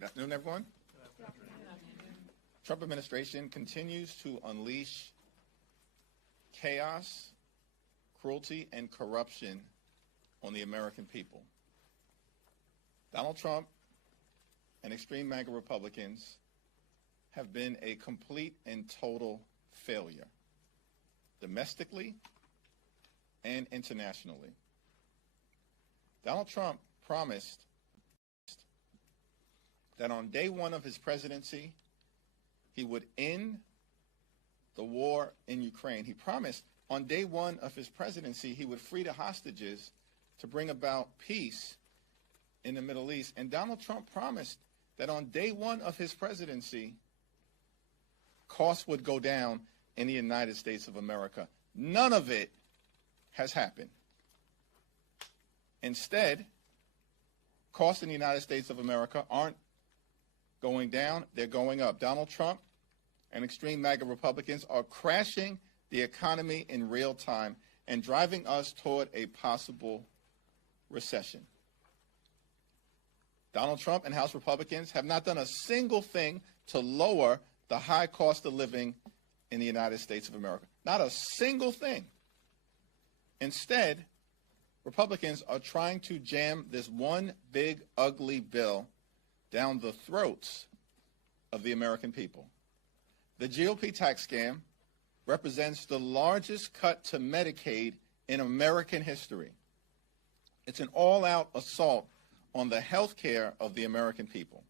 Good afternoon, everyone. Trump administration continues to unleash chaos, cruelty, and corruption on the American people. Donald Trump and extreme MAGA Republicans have been a complete and total failure, domestically and internationally. Donald Trump promised that on day one of his presidency, he would end the war in Ukraine. He promised on day one of his presidency, he would free the hostages to bring about peace in the Middle East. And Donald Trump promised that on day one of his presidency, costs would go down in the United States of America. None of it has happened. Instead, costs in the United States of America aren't going down, they're going up. Donald Trump and extreme MAGA Republicans are crashing the economy in real time and driving us toward a possible recession. Donald Trump and House Republicans have not done a single thing to lower the high cost of living in the United States of America. Not a single thing. Instead, Republicans are trying to jam this one big, ugly bill down the throats of the American people. The GOP tax scam represents the largest cut to Medicaid in American history. It's an all-out assault on the health care of the American people.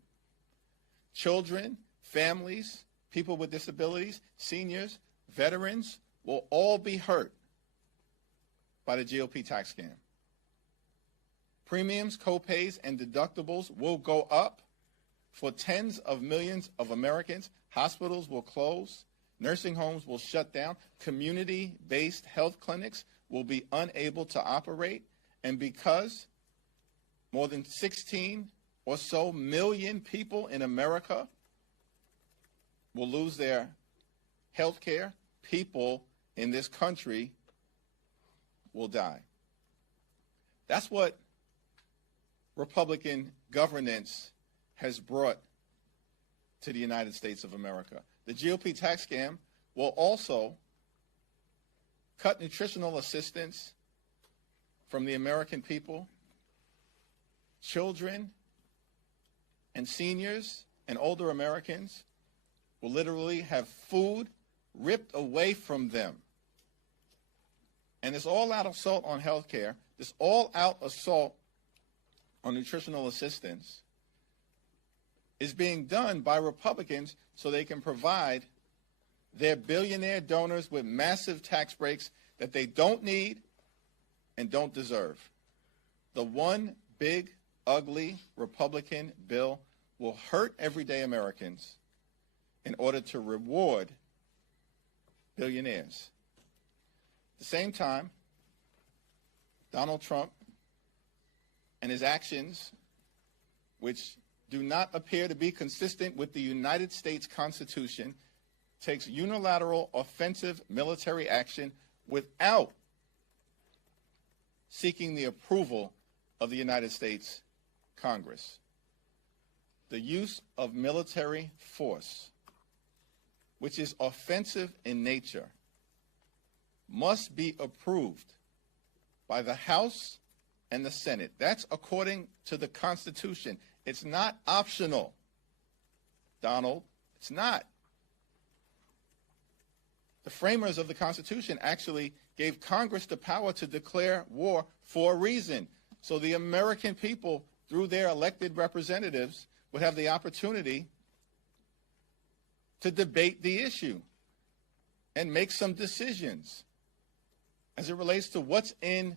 Children, families, people with disabilities, seniors, veterans will all be hurt by the GOP tax scam. Premiums, copays, and deductibles will go up for tens of millions of Americans. Hospitals will close. Nursing homes will shut down. Community-based health clinics will be unable to operate. And because more than 16 or so million people in America will lose their health care, people in this country will die. That's what Republican governance has brought to the United States of America. The GOP tax scam will also cut nutritional assistance from the American people. Children and seniors and older Americans will literally have food ripped away from them. And this all-out assault on health care, this all-out assault on nutritional assistance is being done by Republicans so they can provide their billionaire donors with massive tax breaks that they don't need and don't deserve. The one big, ugly Republican bill will hurt everyday Americans in order to reward billionaires. At the same time, Donald Trump and his actions, which do not appear to be consistent with the United States Constitution, takes unilateral offensive military action without seeking the approval of the United States Congress. The use of military force, which is offensive in nature, must be approved by the House and the Senate. That's according to the Constitution. It's not optional, Donald. It's not. The framers of the Constitution actually gave Congress the power to declare war for a reason, so the American people, through their elected representatives, would have the opportunity to debate the issue and make some decisions as it relates to what's in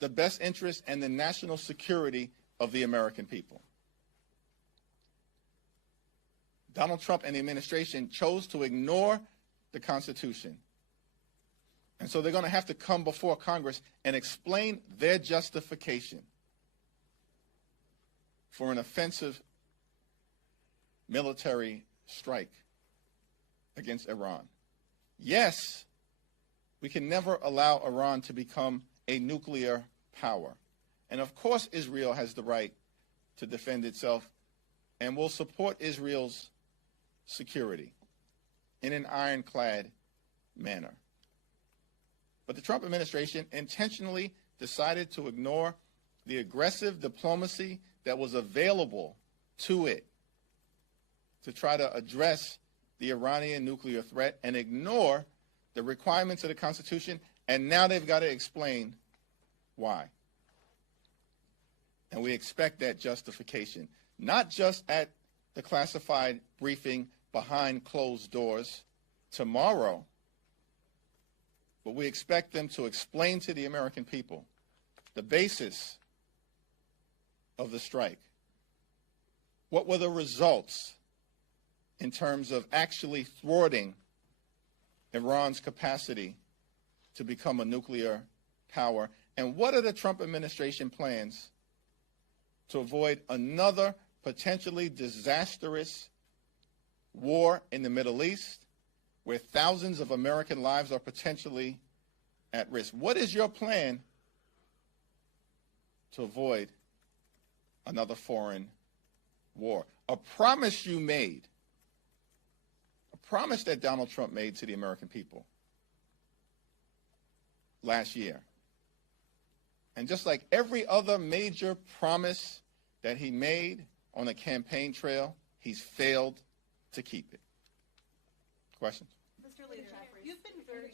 the best interest and the national security of the American people. Donald Trump and the administration chose to ignore the Constitution. And so they're going to have to come before Congress and explain their justification for an offensive military strike against Iran. Yes, we can never allow Iran to become a nuclear power. And of course, Israel has the right to defend itself and will support Israel's security in an ironclad manner. But the Trump administration intentionally decided to ignore the aggressive diplomacy that was available to it to try to address the Iranian nuclear threat and ignore the requirements of the Constitution, and now they've got to explain why. And we expect that justification, not just at the classified briefing behind closed doors tomorrow, but we expect them to explain to the American people the basis of the strike. What were the results in terms of actually thwarting Iran's capacity to become a nuclear power? And what are the Trump administration plans to avoid another potentially disastrous war in the Middle East where thousands of American lives are potentially at risk? What is your plan to avoid another foreign war? A promise you made, a promise that Donald Trump made to the American people last year. And just like every other major promise that he made on a campaign trail, he's failed to keep it. Questions? Mr. Leader, you've been very...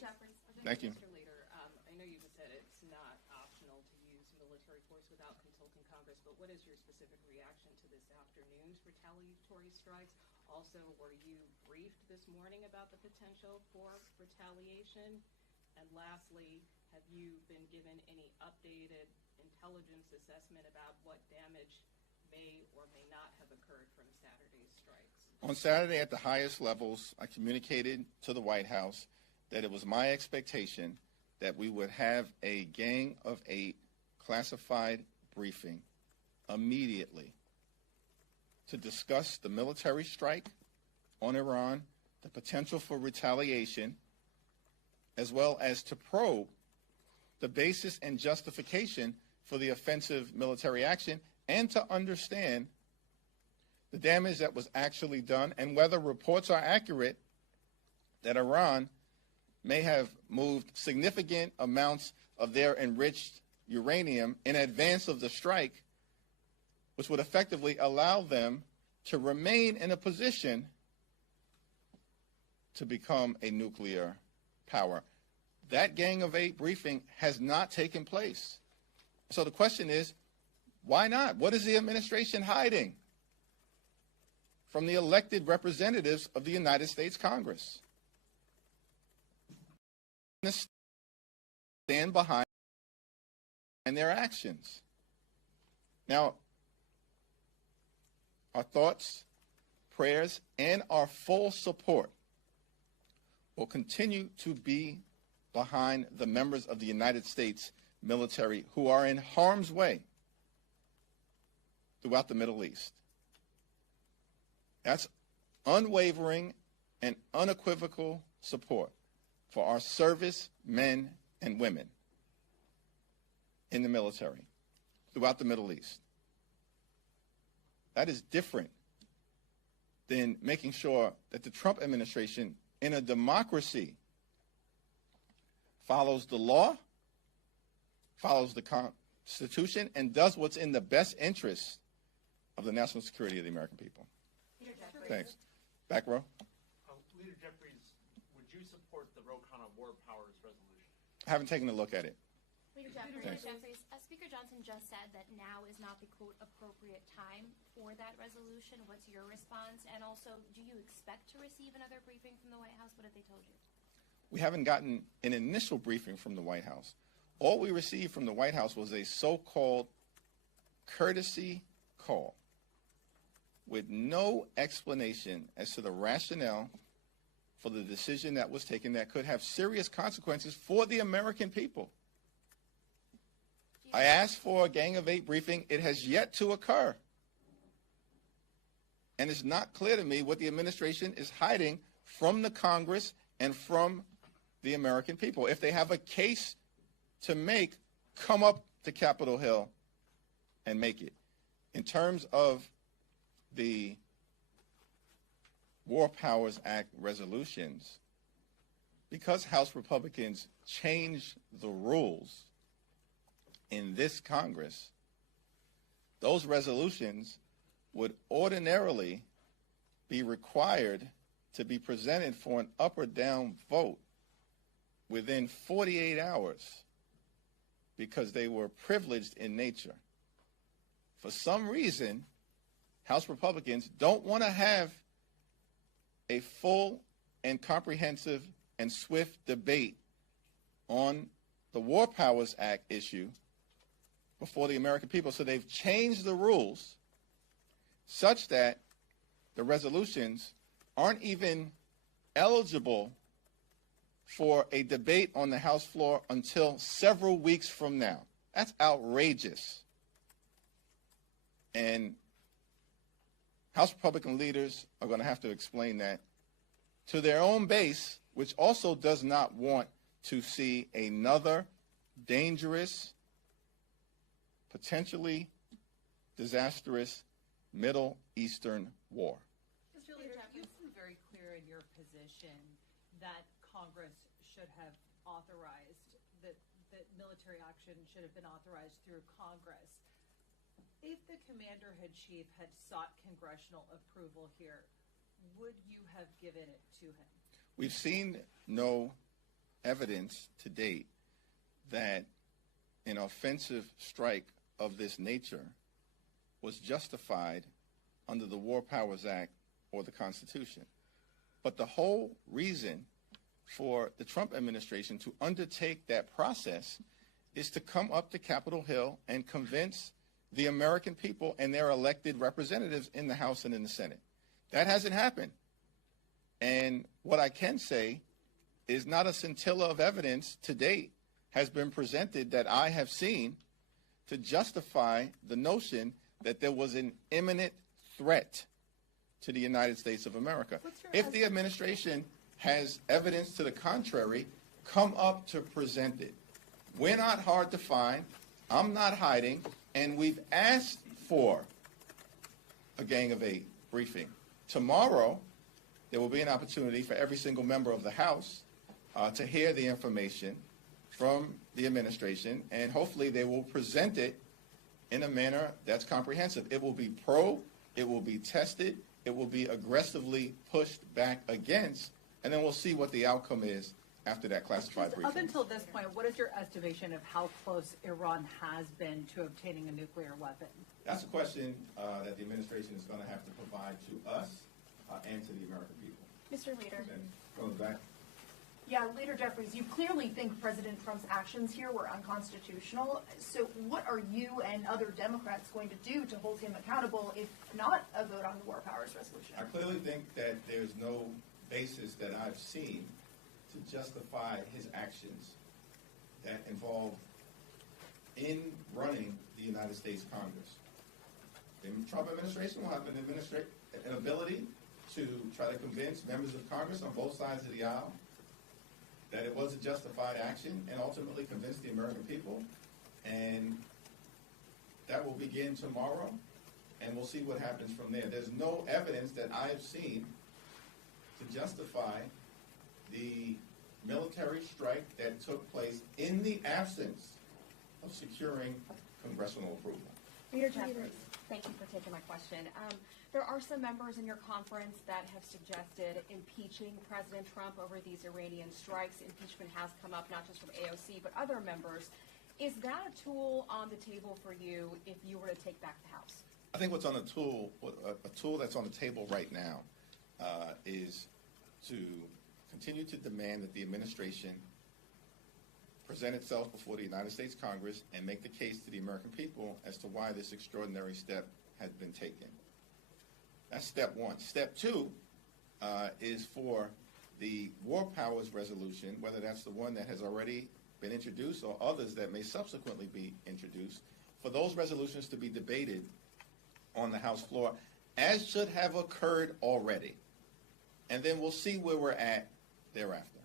Thank you. Mr. Leader, I know you just said it's not optional to use military force without consulting Congress, but what is your specific reaction to this afternoon's retaliatory strikes? Also, were you briefed this morning about the potential for retaliation? And lastly, have you been given any updated intelligence assessment about what damage may or may not have occurred from Saturday's strikes? On Saturday, at the highest levels, I communicated to the White House that it was my expectation that we would have a Gang of Eight classified briefing immediately to discuss the military strike on Iran, the potential for retaliation, as well as to probe the basis and justification for the offensive military action, and to understand the damage that was actually done and whether reports are accurate that Iran may have moved significant amounts of their enriched uranium in advance of the strike, which would effectively allow them to remain in a position to become a nuclear power. That Gang of Eight briefing has not taken place. So the question is, why not? What is the administration hiding from the elected representatives of the United States Congress? Stand behind their actions. Now, our thoughts, prayers, and our full support will continue to be behind the members of the United States military who are in harm's way throughout the Middle East. That's unwavering and unequivocal support for our service men and women in the military throughout the Middle East. That is different than making sure that the Trump administration in a democracy follows the law, follows the Constitution, and does what's in the best interest of the national security of the American people. Thanks. Back row. Leader Jeffries, would you support the Ro Khanna War Powers resolution? I haven't taken a look at it. Leader Jeffries, Speaker Johnson just said that now is not the, quote, appropriate time for that resolution. What's your response? And also, do you expect to receive another briefing from the White House? What have they told you? We haven't gotten an initial briefing from the White House. All we received from the White House was a so-called courtesy call with no explanation as to the rationale for the decision that was taken that could have serious consequences for the American people. I asked for a Gang of Eight briefing. It has yet to occur. And it's not clear to me what the administration is hiding from the Congress and from the American people. If they have a case to make, come up to Capitol Hill and make it. In terms of the War Powers Act resolutions, because House Republicans changed the rules in this Congress, those resolutions would ordinarily be required to be presented for an up or down vote within 48 hours because they were privileged in nature. For some reason, House Republicans don't want to have a full and comprehensive and swift debate on the War Powers Act issue before the American people. So they've changed the rules such that the resolutions aren't even eligible for a debate on the House floor until several weeks from now. That's outrageous. And House Republican leaders are going to have to explain that to their own base, which also does not want to see another dangerous, potentially disastrous Middle Eastern war. Mr. Leader, you've been very clear in your position that Congress should have authorized, that military action should have been authorized through Congress. If the Commander-in-Chief had sought congressional approval here, would you have given it to him? We've seen no evidence to date that an offensive strike of this nature was justified under the War Powers Act or the Constitution. But the whole reason for the Trump administration to undertake that process is to come up to Capitol Hill and convince the American people and their elected representatives in the House and in the Senate. That hasn't happened. And what I can say is not a scintilla of evidence to date has been presented that I have seen to justify the notion that there was an imminent threat to the United States of America. If the administration has evidence to the contrary, come up to present it. We're not hard to find. I'm not hiding. And we've asked for a Gang of Eight briefing. Tomorrow, there will be an opportunity for every single member of the House to hear the information from the administration, and hopefully they will present it in a manner that's comprehensive. It will be probed, it will be tested, it will be aggressively pushed back against, and then we'll see what the outcome is after that classified briefing. Up until this point, what is your estimation of how close Iran has been to obtaining a nuclear weapon? That's a question that the administration is going to have to provide to us and to the American people. Mr. Leader. And go back. Yeah, Leader Jeffries, you clearly think President Trump's actions here were unconstitutional. So what are you and other Democrats going to do to hold him accountable, if not a vote on the War Powers resolution? I clearly think that there's no basis that I've seen to justify his actions that involve in running the United States Congress. The Trump administration will have an ability to try to convince members of Congress on both sides of the aisle that it was a justified action and ultimately convince the American people. And that will begin tomorrow, and we'll see what happens from there. There's no evidence that I have seen to justify the military strike that took place in the absence of securing congressional approval. Leader Jeffries, thank you for taking my question. There are some members in your conference that have suggested impeaching President Trump over these Iranian strikes. Impeachment has come up not just from AOC, but other members. Is that a tool on the table for you if you were to take back the House? I think what's on the tool, a tool that's on the table right now is to continue to demand that the administration present itself before the United States Congress and make the case to the American people as to why this extraordinary step has been taken. That's step one. Step two is for the War Powers resolution, whether that's the one that has already been introduced or others that may subsequently be introduced, for those resolutions to be debated on the House floor, as should have occurred already. And then we'll see where we're at thereafter.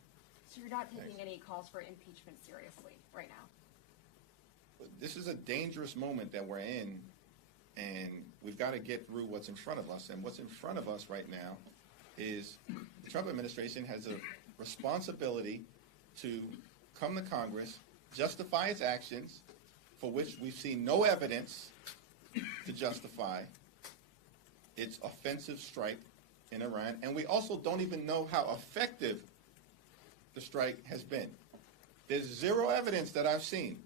So you're not taking any calls for impeachment seriously right now? This is a dangerous moment that we're in and we've got to get through what's in front of us. And what's in front of us right now is the Trump administration has a responsibility to come to Congress, justify its actions, for which we've seen no evidence to justify its offensive strike in Iran. And we also don't even know how effective the strike has been. There's zero evidence that I've seen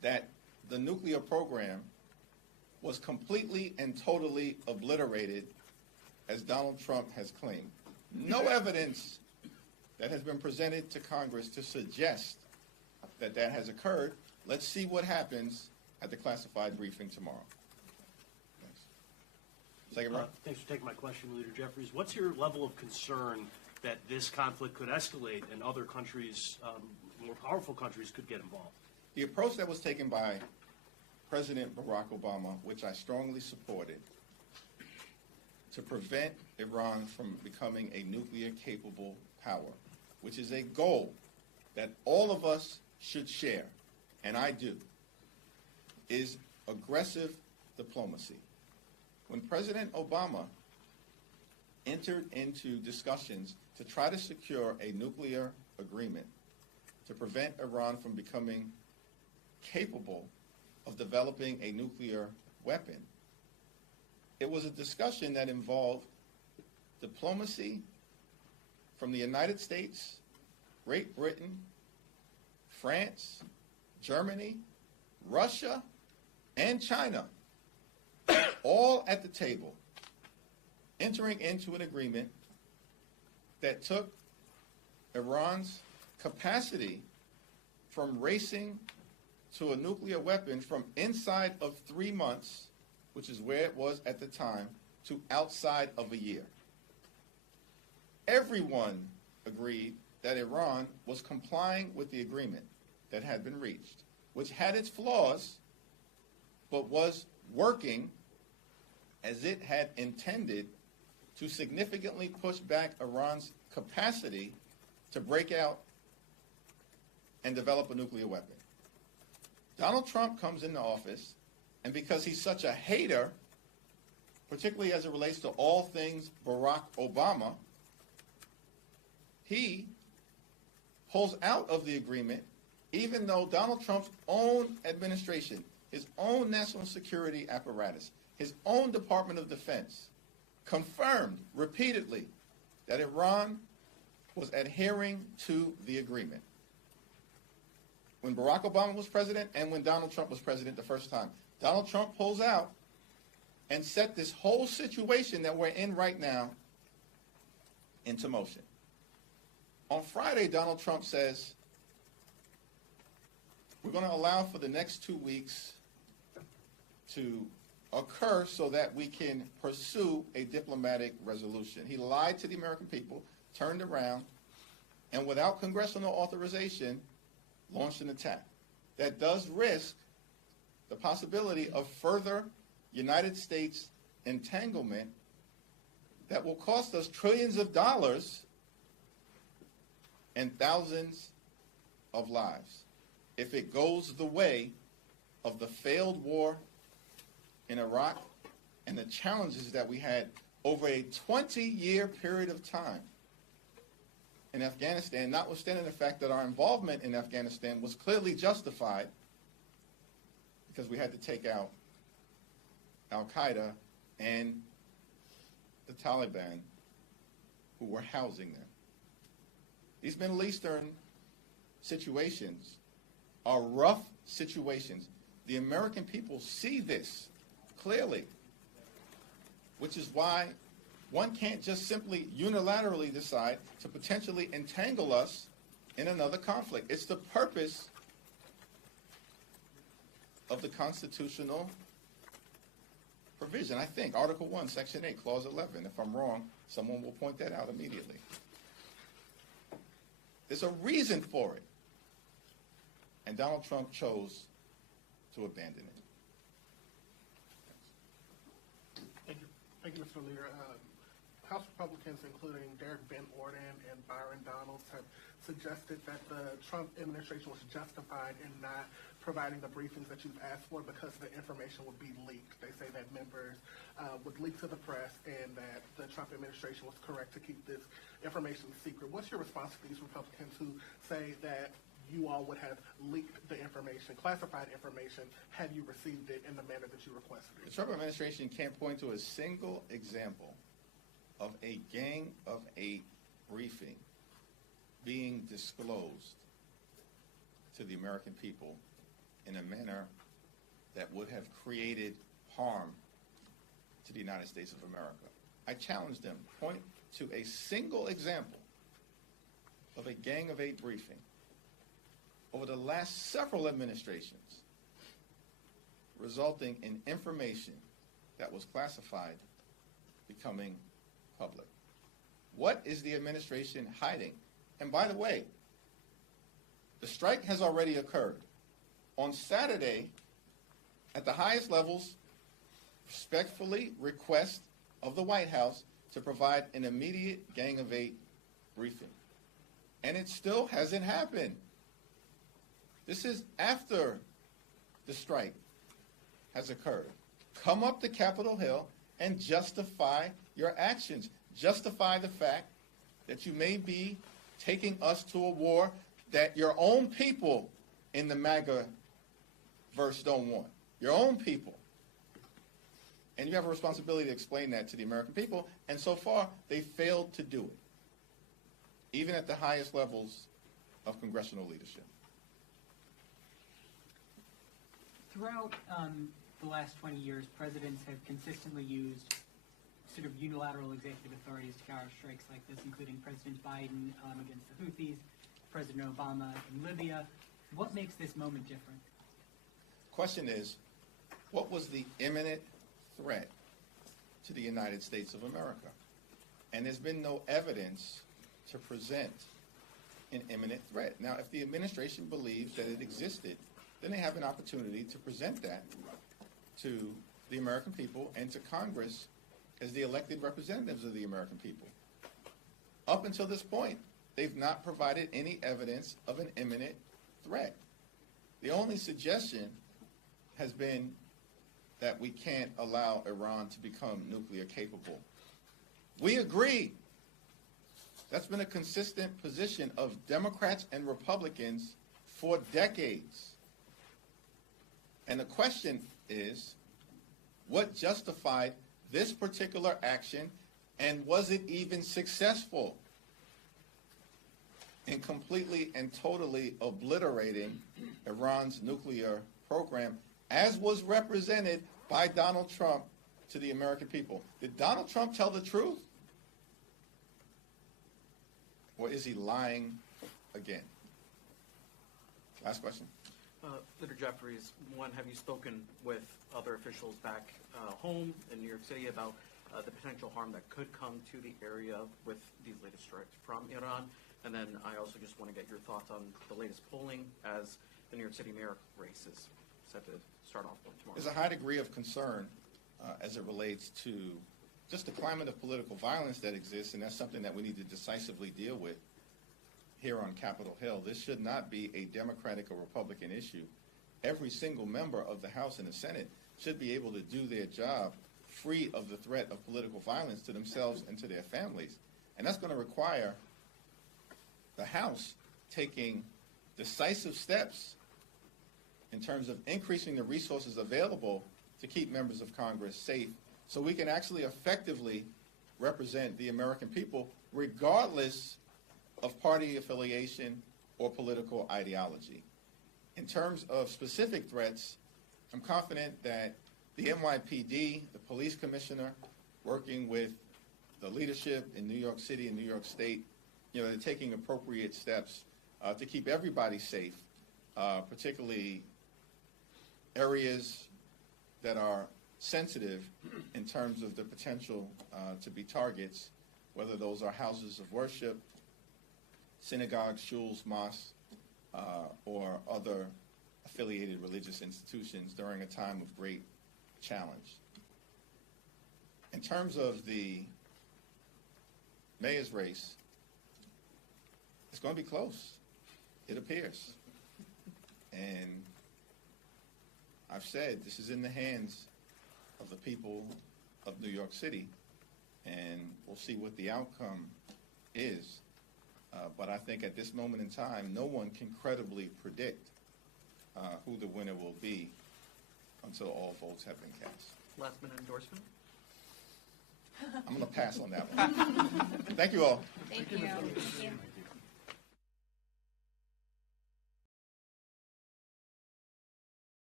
that the nuclear program was completely and totally obliterated, as Donald Trump has claimed. No evidence that has been presented to Congress to suggest that that has occurred. Let's see what happens at the classified briefing tomorrow. Thanks. Second round. Thanks for taking my question, Leader Jeffries. What's your level of concern that this conflict could escalate and other countries, more powerful countries, could get involved? The approach that was taken by President Barack Obama, which I strongly supported, to prevent Iran from becoming a nuclear-capable power, which is a goal that all of us should share, and I do, is aggressive diplomacy. When President Obama entered into discussions to try to secure a nuclear agreement to prevent Iran from becoming capable of developing a nuclear weapon, it was a discussion that involved diplomacy from the United States, Great Britain, France, Germany, Russia, and China, all at the table, entering into an agreement that took Iran's capacity from racing to a nuclear weapon from inside of 3 months, which is where it was at the time, to outside of a year. Everyone agreed that Iran was complying with the agreement that had been reached, which had its flaws, but was working as it had intended to significantly push back Iran's capacity to break out and develop a nuclear weapon. Donald Trump comes into office, and because he's such a hater, particularly as it relates to all things Barack Obama, he pulls out of the agreement, even though Donald Trump's own administration, his own national security apparatus, his own Department of Defense confirmed repeatedly that Iran was adhering to the agreement. When Barack Obama was president and when Donald Trump was president the first time, Donald Trump pulls out and set this whole situation that we're in right now into motion. On Friday, Donald Trump says, we're going to allow for the next 2 weeks to occur so that we can pursue a diplomatic resolution. He lied to the American people, turned around, and without congressional authorization, launched an attack that does risk the possibility of further United States entanglement that will cost us trillions of dollars and thousands of lives if it goes the way of the failed war in Iraq and the challenges that we had over a 20-year period of time in Afghanistan, notwithstanding the fact that our involvement in Afghanistan was clearly justified because we had to take out Al-Qaeda and the Taliban who were housing them. These Middle Eastern situations are rough situations. The American people see this clearly, which is why one can't just simply unilaterally decide to potentially entangle us in another conflict. It's the purpose of the constitutional provision. I think Article 1, Section 8, Clause 11. If I'm wrong, someone will point that out immediately. There's a reason for it. And Donald Trump chose to abandon it. Thank you, Mr. Leader. House Republicans, including Derek Van Orden and Byron Donalds, have suggested that the Trump administration was justified in not providing the briefings that you've asked for because the information would be leaked. They say that members would leak to the press and that the Trump administration was correct to keep this information secret. What's your response to these Republicans who say that you all would have leaked the information, classified information, had you received it in the manner that you requested The it? Trump administration can't point to a single example of a Gang of Eight briefing being disclosed to the American people in a manner that would have created harm to the United States of America. I challenge them, point to a single example of a Gang of Eight briefing over the last several administrations resulting in information that was classified becoming public. What is the administration hiding? And by the way, the strike has already occurred. On Saturday, at the highest levels, respectfully request of the White House to provide an immediate Gang of Eight briefing. And it still hasn't happened. This is after the strike has occurred. Come up to Capitol Hill and justify your actions. Justify the fact that you may be taking us to a war that your own people in the MAGA verse don't want. Your own people. And you have a responsibility to explain that to the American people. And so far, they failed to do it, even at the highest levels of congressional leadership. Throughout the last 20 years, presidents have consistently used sort of unilateral executive authorities to counter strikes like this, including President Biden against the Houthis, President Obama in Libya. What makes this moment different? Question is, what was the imminent threat to the United States of America? And there's been no evidence to present an imminent threat. Now, if the administration believes that it existed, then they have an opportunity to present that to the American people and to Congress as the elected representatives of the American people. Up until this point, they've not provided any evidence of an imminent threat. The only suggestion has been that we can't allow Iran to become nuclear capable. We agree. That's been a consistent position of Democrats and Republicans for decades. And the question is, what justified this particular action, and was it even successful in completely and totally obliterating Iran's nuclear program, as was represented by Donald Trump to the American people? Did Donald Trump tell the truth? Or is he lying again? Last question. Leader Jeffries, one, have you spoken with other officials back home in New York City about the potential harm that could come to the area with these latest strikes from Iran? And then I also just want to get your thoughts on the latest polling as the New York City mayor race is set to start off tomorrow. There's a high degree of concern as it relates to just the climate of political violence that exists, and that's something that we need to decisively deal with here on Capitol Hill. This should not be a Democratic or Republican issue. Every single member of the House and the Senate should be able to do their job free of the threat of political violence to themselves and to their families. And that's going to require the House taking decisive steps in terms of increasing the resources available to keep members of Congress safe so we can actually effectively represent the American people regardless of party affiliation or political ideology. In terms of specific threats, I'm confident that the NYPD, the police commissioner, working with the leadership in New York City and New York State, they're taking appropriate steps to keep everybody safe, particularly areas that are sensitive in terms of the potential to be targets, whether those are houses of worship, synagogues, shuls, mosques, or other affiliated religious institutions during a time of great challenge. In terms of the mayor's race, it's going to be close, it appears. And I've said this is in the hands of the people of New York City, and we'll see what the outcome is. But I think at this moment in time, no one can credibly predict who the winner will be until all votes have been cast. Last minute endorsement? I'm going to pass on that one. Thank you all. Thank you.